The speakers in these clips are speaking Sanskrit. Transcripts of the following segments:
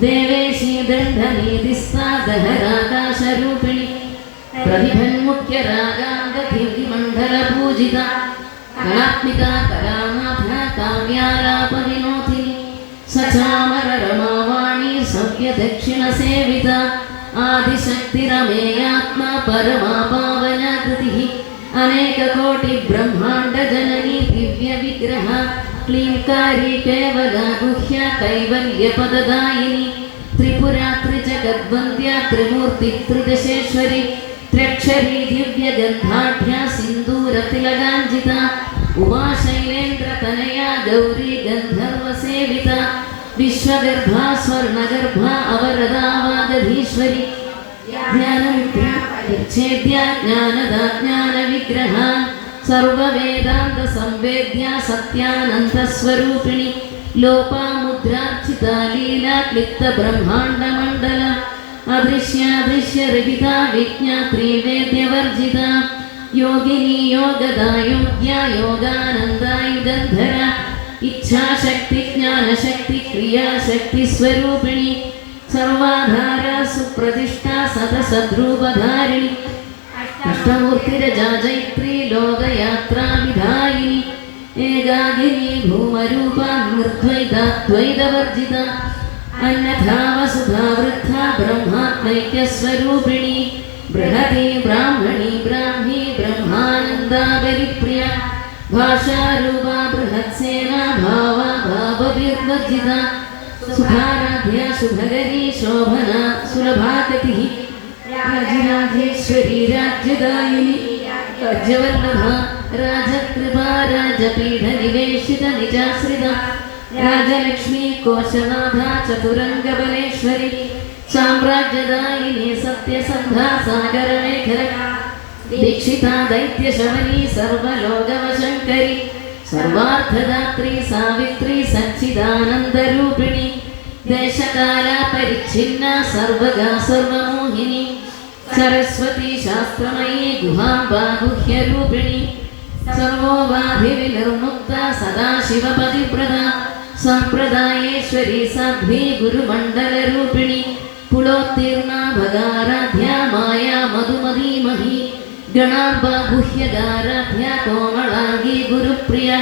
देवेशी दण्डनीतिस्ता दहराकाशरूपिणि प्रतिभन्मुख्यरागाङ्गकीर्तिमण्डलपूजिता कलात्मिका कलानाथा काव्यालापविनोदिनी सचामररमावाणी सव्यदक्षिणसेविता। आदिशक्तिरमेयात्मा परमा पावना कृतिः अनेककोटिब्रह्माण्डजननी दिव्यविग्रह। कैवल्यपददायिनी त्रिपुरा त्रिजगद्वन्द्या त्रिमूर्ति त्रिदशेश्वरी त्र्यक्षरी दिव्यगन्धाढ्या सिन्दूरतिलगाञ्जिता उमाशैलेन्द्रतनया गौरी गन्धर्वसेविता विश्वगर्भा स्वर्णगर्भा अवरदावागधीश्वरी സർവവേദാന്ത സംവേദ്യ സത്യാനന്ദസ്വരൂപിണി. ലോപാമുദ്രാർജിത ലീല ക്ലിപ്ത ബ്രഹ്മാണ്ടമണ്ഡല അദൃശ്യാദൃശ്യരഹിത വിജ്ഞാത്രീ വേദ്യവർജിത യോഗിനി യോഗദാ യോഗ്യ യോഗാനന്ദായി ഇച്ഛാശക്തി ജ്ഞാനശക്തി ക്രിയാശക്തി സ്വരൂപിണി സർവാധാര സുപ്രതിഷ്ഠ സദസദ്രൂപധാരിണി. अष्टमूर्तिरजा जैत्री लोकयात्राविधायिनि एकागिनी भूमरूपा निर्द्वैता द्वैतवर्जिता। अन्यथा वसुधा वृद्धा ब्रह्मात्मैक्यस्वरूपिणी। बृहती ब्राह्मणी ब्राह्मी ब्रह्मानन्दाबलिप्रिया भाषारूपा बृहत्सेना भावा भावविर्वर्जिता सुधाराध्या शुभगरी शोभना सुलभागतिः राजराजेश्वरी राज्यदायिनी। राज्यवल्लभा राजकृपा राजपीठनिवेशितनिजाश्रिता राजलक्ष्मी, कोशनाथा, चतुरङ्गबलेश्वरी। साम्राज्यदायिनी, सत्यसन्धा, सागरमेखला। दीक्षिता, दैत्यशमनी, सर्वलोकवशङ्करी। सर्वार्थदात्री, सावित्री, सच्चिदानन्दरूपिणी। देशकालापरिच्छिन्ना सर्वगा, सर्वमोहिनी। సరస్వతి శాస్త్రమయీ గుహాం బాగుహ్య రూపిణి. సర్వోపాధివిలర్ముక్త సదాశివ పతివ్రత సంప్రదాయేశ్వరి సాధ్వీ గురుమండల రూపిణి. పులోత్తీర్ణా భగారాధ్య మాయా మధుమదీమహి గణాంబా గుహ్యదారాధ్య కోమళాంగీ గురుప్రియ.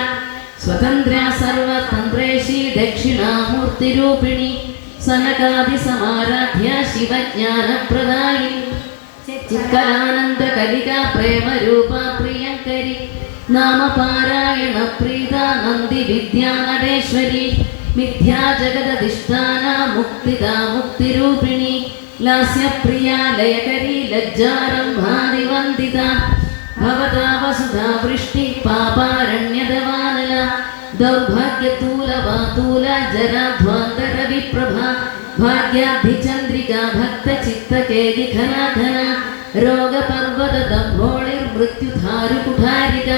స్వతంత్ర సర్వతంత్రేషి దక్షిణామూర్తిరూపిణి. సనకాది సమారాధ్య శివజ్ఞానప్రదాయిని. चित्कलानन्दकलिका प्रेमरूपा प्रियङ्करी नामपारायणप्रीता नरेश्वरी मिथ्या जगदधिष्ठाना मुक्तिदा मुक्तिरूपिणी लास्यप्रिया लयकरी लज्जारम्भादिवन्दिता भवता वसुधा वृष्टि पापारण्यदवानला दौर्भाग्यतूलवातूल जराध्वान्तरविप्रभा भाग्याधिचन्द्रिका भक्तचित्तकेलिखनाखना രോഗപർവതദംഭോളിർമൃത്യുധാരുകുഠാരിക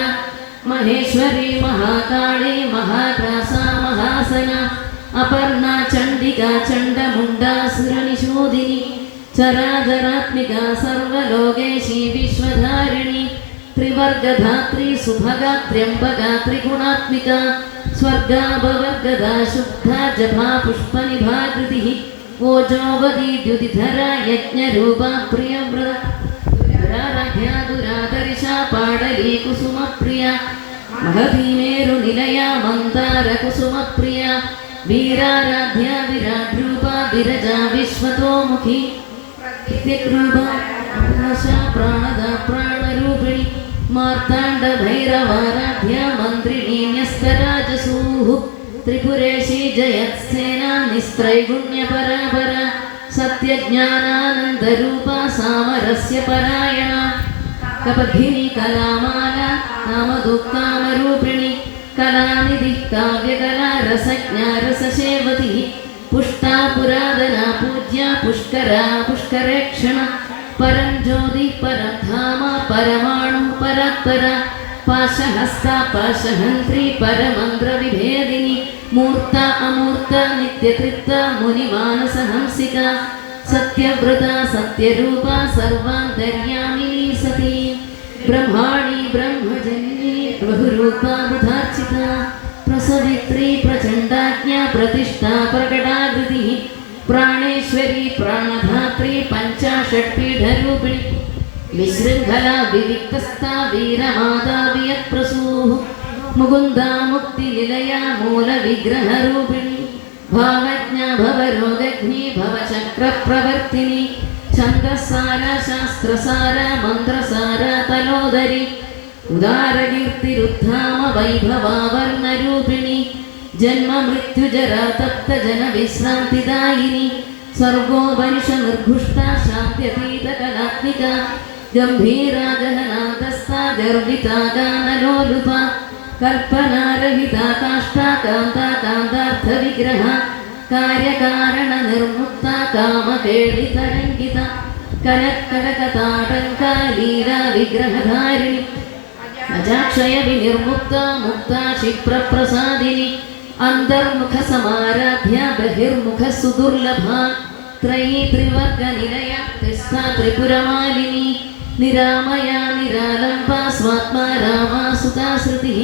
മഹേശ്വരി മഹാകാളി മഹാകാസ മഹാസന. അപർണ ചണ്ഡിക ചണ്ഡമുണ്ടാസുരനിശോദിനി ചരാചരാത്മിക സർവലോകേശി വിശ്വധാരിണി. ത്രിവർഗധാത്രി സുഭഗ ത്ര്യംബക ത്രിഗുണാത്മിക സ്വർഗാപവർഗദ ശുദ്ധ ജഭാ പുഷ്പനിഭാകൃതി ओजोवदी द्युतिधरा यज्ञरूपा प्रियव्रता दुरादर्शा पाडली कुसुमप्रिया। महती मेरुनिलया मन्दारकुसुमप्रिया वीराराध्या विराड्रूपा विरजा विश्वतोमुखी। नित्यकृपा आशा प्राणदा प्राणरूपिणी। मार्ताण्डभैरवाराध्या मन्त्रिणी न्यस्तराजसूः त्रिपुरेशी जयत्सेना निस्त्रैगुण्यपरापरा सत्यज्ञानानन्दरूपा सामरस्य परायणा कपद्धिनी कलामाला कामदुःकामरूपिणी कलानिधिः काव्यकला रसज्ञा रससेवतिः पुष्टा पुरादना पूज्या पुष्करा पुष्करेक्षण परं ज्योतिः परं धाम परमाणु परात्परा पाशहस्ता पाशहन्त्री परमन्त्रविभेदिनी मूर्ता अमूर्ता नित्यकृत्ता मुनिमानसहंसिका सत्यव्रता सत्यरूपा सर्वान्तर्यामिनी सती ब्रह्माणि ब्रह्मजन्ये बहुरूपा बुधार्चिता प्रसवित्री प्रचण्डाज्ञा प्रतिष्ठा प्रकटाकृतिः प्राणेश्वरी प्राणधात्री पञ्चाषट्पीठरूपिणी विशृङ्खला विविक्तस्ता वीरमाता മുകുന്ദ മുക്തി നിലയ മൂല വിഗ്രഹ രൂപിണി ഭാവജ്ഞ ഛന്ദസാര ശാസ്ത്രസാര മന്ത്രസാര തലോദരി ഉദാരകീർത്തിരുദ്ധാമ വൈഭവാവർണരൂപിണി ജന്മ മൃത്യുജരാ തപ്ത ജന വിശ്രാന്തിദായിനി സർവോപനിഷ നിർഘുഷ്ട ശാന്ത്യതീത കലാത്മിക ഗംഭീരാ ഗഹനാന്തസ്ഥ ഗർഭിതാ కల్పనారహితా కాష్టా కాంతా కాంతార్థ విగ్రహ కార్యకారణ నిర్ముక్త కామకేళి తరంగిత కనక్కడకతాటంకా లీలా విగ్రహధారిణి అజాక్షయ వినిర్ముక్త ముక్త క్షిప్రప్రసాదిని అంతర్ముఖ సమారాధ్య బహిర్ముఖ సుదుర్లభ త్రయీ త్రివర్గ నిలయ తిస్థా త్రిపురమాలిని నిరామయా నిరాలంబా స్వాత్మా రామా సుతాశ్రుతి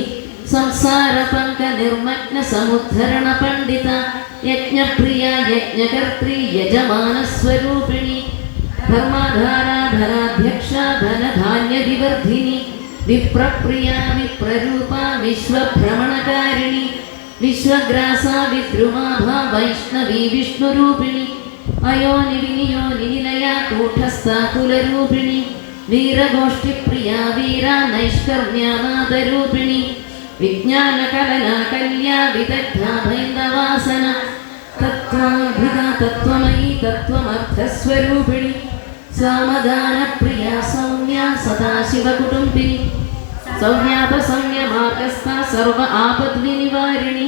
यज्ञकर्त्री यजमानस्वरूपिणी धर्माधारा धनाध्यक्षा धनधान्यविवर्धिनी विप्रप्रिया विप्ररूपा विश्वभ्रमणकारिणी विश्वग्रासा विद्रुमाभा वैष्णवी विष्णुरूपिणी अयोनिविनियोनिनिलया कूटस्था कुलरूपिणी वीरगोष्ठिप्रिया वीरा नैष्कर्म्यानादरूपिणी विज्ञानकलना कल्या विदग्धा भैन्दवासन तत्त्वाभिधा तत्त्वमयी तत्त्वमर्थस्वरूपिणी सामदानप्रिया सौम्या सदाशिवकुटुम्बिनी सौम्यापसंयमाकस्था सर्व आपद्विनिवारिणि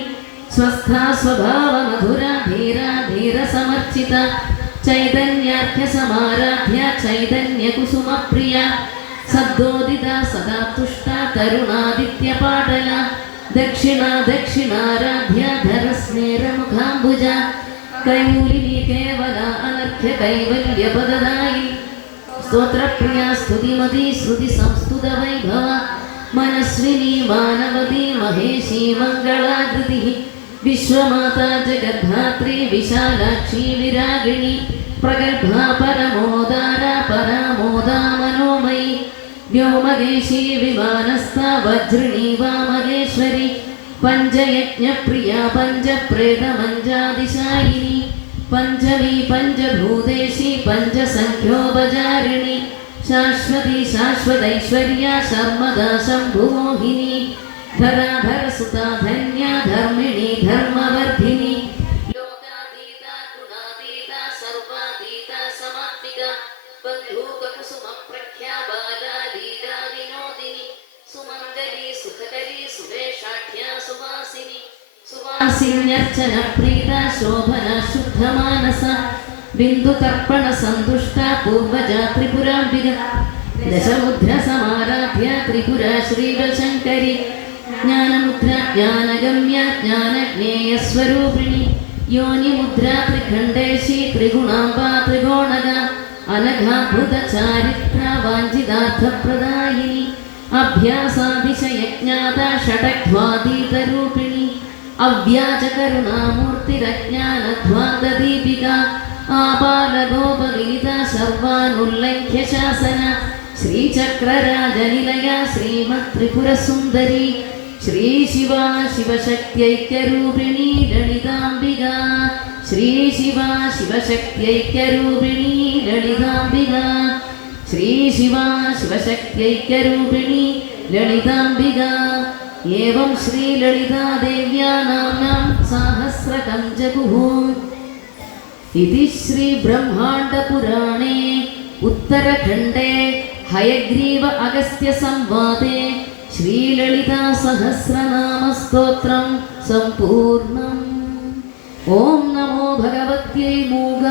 स्वस्था स्वभावमधुरा धीरा धीरसमर्चिता चैतन्याख्यसमाराध्या चैतन्यकुसुमप्रिया सद्दोदिता सदा तुष्टा तरुणादित्यपाटला दक्षिणा दक्षिणाराध्या धरस्नेरमुखाम्बुजा कैमूलिनी केवला अनर्घ्यकैवल्यपददायि स्तोत्रप्रिया स्तुतिमती श्रुतिसंस्तुतवैभव मनस्विनी मानवती महेशी मङ्गलाकृतिः विश्वमाता जगद्धात्री विशालाक्षी विरागिणी। प्रगल्भा परमोदारा वज्रिणी वामगेश्वरी पञ्चयज्ञप्रिया पञ्चप्रेतमञ्जादिशायिनी पञ्चमी पञ्चभूतेशी पञ्चसङ्ख्योपचारिणी शाश्वती शाश्वतैश्वर्या शर्मदा शम्भुमोहिनी धराधरसुता धन्या സുഖകരി സുവേഷാഠ്യ സുവാസിനി സുവാസിന്യർച്ചന പ്രീത ശോഭന ശുദ്ധമാനസ ബിന്ദുതർപ്പണ സന്തുഷ്ട പൂർവജ ത്രിപുരാംബിക ദശമുദ്ര സമാരാഭ്യ ത്രിപുര ശ്രീവശങ്കരി ജ്ഞാനമുദ്ര ജ്ഞാനഗമ്യ ജ്ഞാനജ്ഞേയസ്വരൂപിണി യോനിമുദ്ര ത്രിഖണ്ഡേശി ത്രിഗുണാംബ ത്രികോണക അനഘാഭുത ചാരിത്ര വാഞ്ചിതാർത്ഥപ്രദായിനി आपालगोपविनिता सर्वानुल्लङ्घ्य शासन श्रीचक्रराजनिलया श्रीमत्त्रिपुरसुन्दरी श्रीशिवा शिवशक्त्यैक्यरूपिणी ललिताम्बिका श्रीशिवा शिवशक्त्यैक्यरूपिणी शिवशक्त्यैक्यरूपिणी ललिताम्बिका एवं श्रीललितादेव्या नाम्नां साहस्रकं जगुः इति श्रीब्रह्माण्डपुराणे उत्तरखण्डे हयग्रीव अगस्त्यसंवादे श्रीललितासहस्रनामस्तोत्रं सम्पूर्णम्। ॐ नमो भगवत्यै मूल